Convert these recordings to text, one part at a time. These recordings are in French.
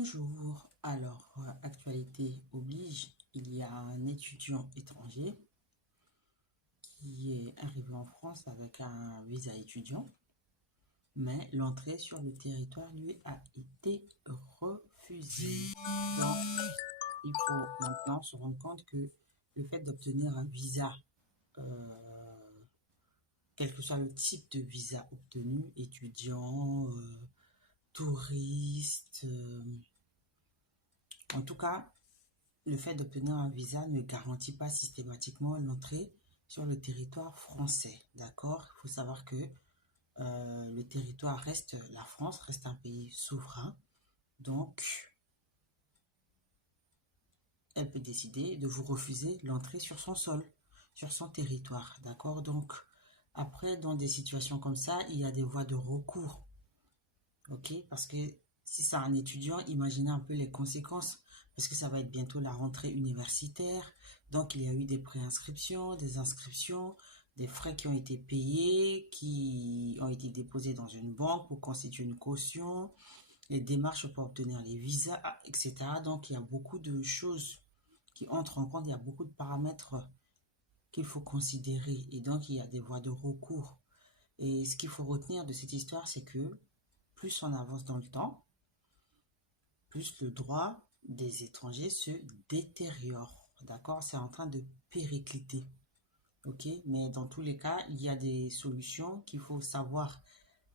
Bonjour, alors actualité oblige, il y a un étudiant étranger qui est arrivé en France avec un visa étudiant, mais l'entrée sur le territoire lui a été refusée. Donc, il faut maintenant se rendre compte que le fait d'obtenir un visa, quel que soit le type de visa obtenu, étudiant, touriste, en tout cas, le fait d'obtenir un visa ne garantit pas systématiquement l'entrée sur le territoire français. D'accord? Il faut savoir que le territoire reste, la France reste un pays souverain. Donc, elle peut décider de vous refuser l'entrée sur son sol, sur son territoire. D'accord? Donc, après, dans des situations comme ça, il y a des voies de recours. Ok? Parce que si c'est un étudiant, imaginez un peu les conséquences. Parce que ça va être bientôt la rentrée universitaire. Donc, il y a eu des préinscriptions, des inscriptions, des frais qui ont été payés, qui ont été déposés dans une banque pour constituer une caution, les démarches pour obtenir les visas, etc. Donc, il y a beaucoup de choses qui entrent en compte. Il y a beaucoup de paramètres qu'il faut considérer. Et donc, il y a des voies de recours. Et ce qu'il faut retenir de cette histoire, c'est que plus on avance dans le temps, plus le droit des étrangers se détériore. D'accord? C'est en train de péricliter. Ok? Mais dans tous les cas, il y a des solutions qu'il faut savoir.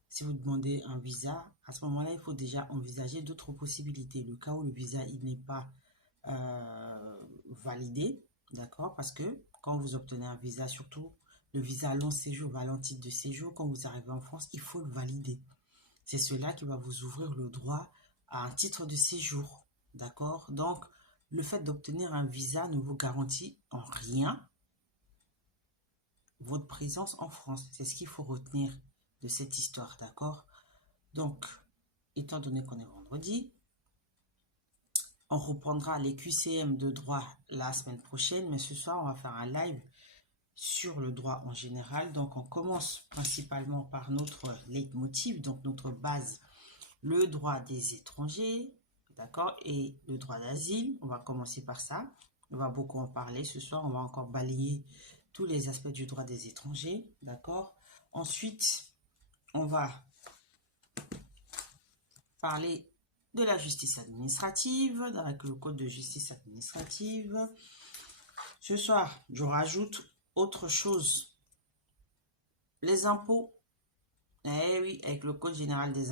Si vous demandez un visa, à ce moment-là, il faut déjà envisager d'autres possibilités. Le cas où le visa il n'est pas validé, d'accord? Parce que quand vous obtenez un visa, surtout le visa long séjour, long titre de séjour, quand vous arrivez en France, il faut le valider. C'est cela qui va vous ouvrir le droit à un titre de séjour. D'accord? Donc, le fait d'obtenir un visa ne vous garantit en rien votre présence en France. C'est ce qu'il faut retenir de cette histoire. D'accord? Donc, étant donné qu'on est vendredi, on reprendra les QCM de droit la semaine prochaine. Mais ce soir, on va faire un live sur le droit en général. Donc, on commence principalement par notre leitmotiv, donc notre base, le droit des étrangers, d'accord, et le droit d'asile. On va commencer par ça. On va beaucoup en parler ce soir. On va encore balayer tous les aspects du droit des étrangers, d'accord. Ensuite, on va parler de la justice administrative, avec le code de justice administrative. Ce soir, je rajoute autre chose. Les impôts. Eh oui, avec le code général des impôts.